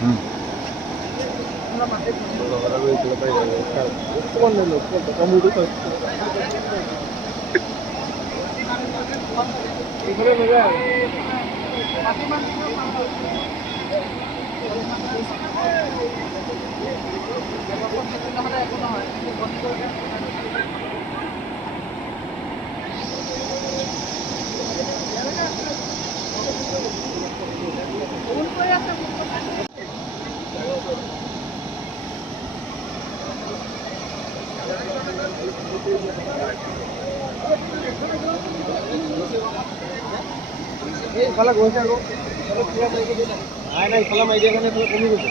হুম। এইফালে গৈছে আকৌ নাই নাই ইফালে মাৰি দিয়া কাৰণে এইফালে কমি গৈছে।